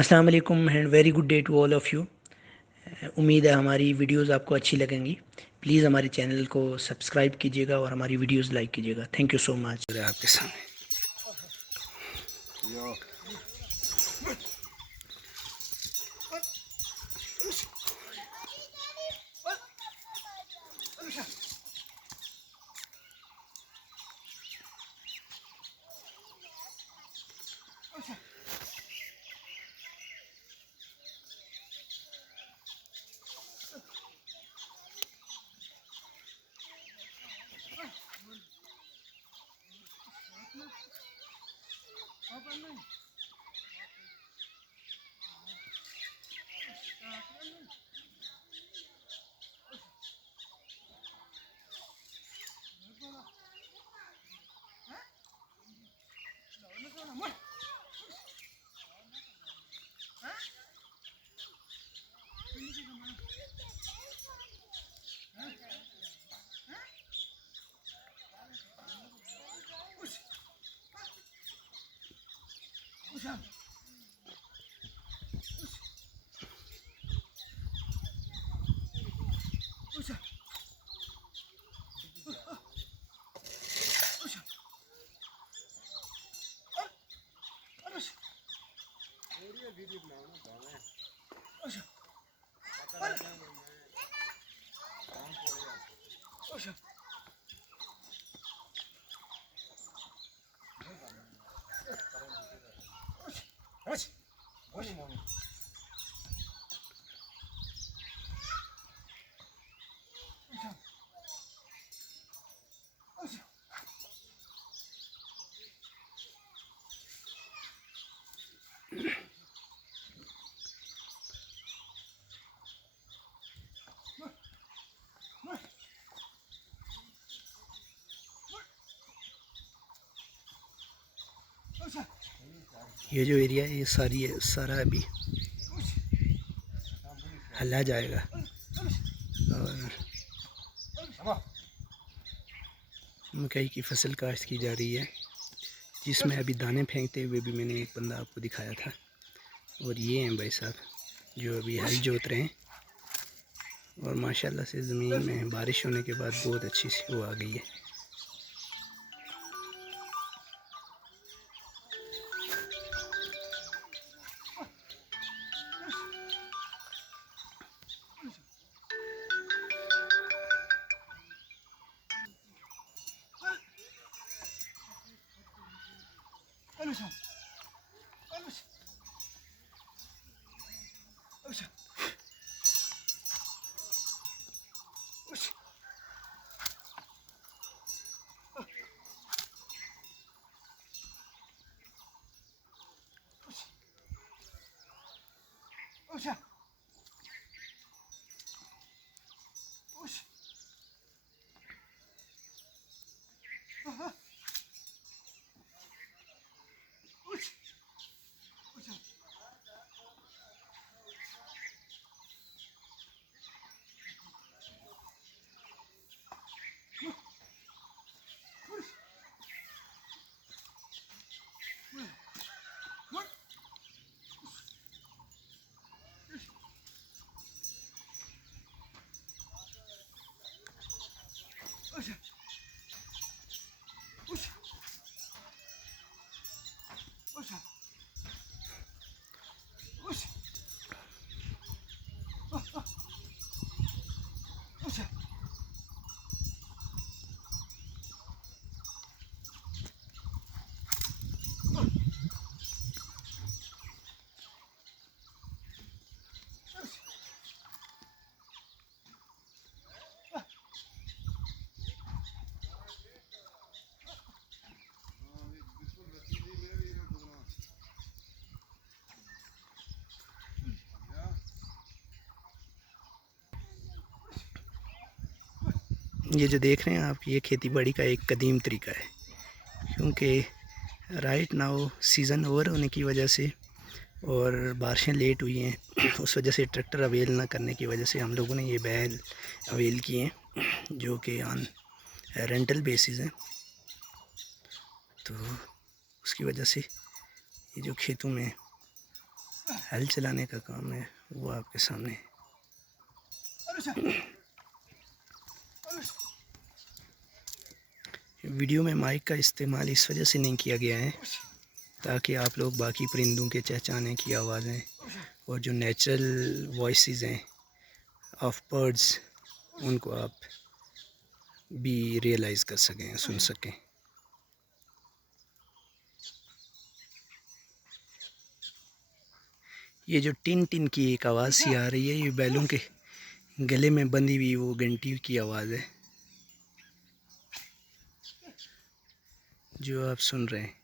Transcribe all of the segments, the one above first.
अस्सलाम वालेकुम and very good day to all of you उम्मीद है हमारी वीडियोस आपको अच्छी लगेंगी। प्लीज़ हमारे चैनल को सब्सक्राइब कीजिएगा और हमारी वीडियोस लाइक कीजिएगा। थैंक यू सो मच आपके सामने। करना है What? ये जो एरिया है, ये सारी है, सारा अभी हल्ला जाएगा। और मकई की फ़सल काश्त की जा रही है, जिसमें अभी दाने फेंकते हुए भी मैंने एक बंदा आपको दिखाया था। और ये हैं भाई साहब, जो अभी हल जोत रहे हैं। और माशाल्लाह से ज़मीन में बारिश होने के बाद बहुत अच्छी सी वो आ गई है। Ölmüş abi. Ölmüş. Ölmüş. Ölmüş. Ölmüş. Ölmüş. ये जो देख रहे हैं आप, ये खेती बाड़ी का एक कदीम तरीका है। क्योंकि राइट नाउ सीज़न ओवर होने की वजह से और बारिशें लेट हुई हैं, उस वजह से ट्रैक्टर अवेल ना करने की वजह से हम लोगों ने ये बैल अवेल किए हैं, जो कि ऑन रेंटल बेसिस हैं। तो उसकी वजह से ये जो खेतों में हल चलाने का काम है, वो आपके सामने है। वीडियो में माइक का इस्तेमाल इस वजह से नहीं किया गया है ताकि आप लोग बाकी परिंदों के चहचाने की आवाज़ें और जो नेचुरल वॉइसेस हैं ऑफ़ बर्ड्स उनको आप भी रियलाइज़ कर सकें सुन सकें। ये जो टिन टिन की एक आवाज़ सी आ रही है ये बैलों के गले में बंधी हुई वो घंटी की आवाज़ है। जो आप सुन रहे हैं।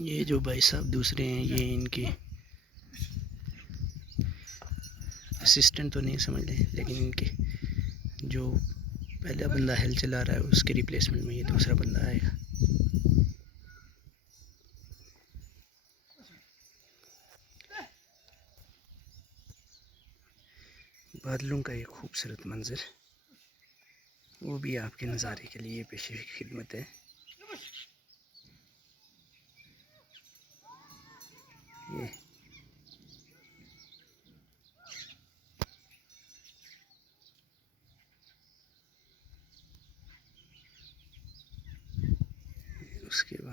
ये जो भाई साहब दूसरे हैं, ये इनके असिस्टेंट तो नहीं समझ लें लेकिन इनके जो पहला बंदा हेल चला रहा है, उसके रिप्लेसमेंट में ये दूसरा बंदा आएगा। बादलों का एक खूबसूरत मंजर, वो भी आपके नज़ारे के लिए पेश खिदमत है ये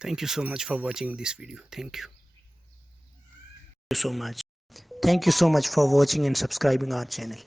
Thank you so much for watching this video. Thank you. Thank you so much. Thank you so much for watching and subscribing our channel.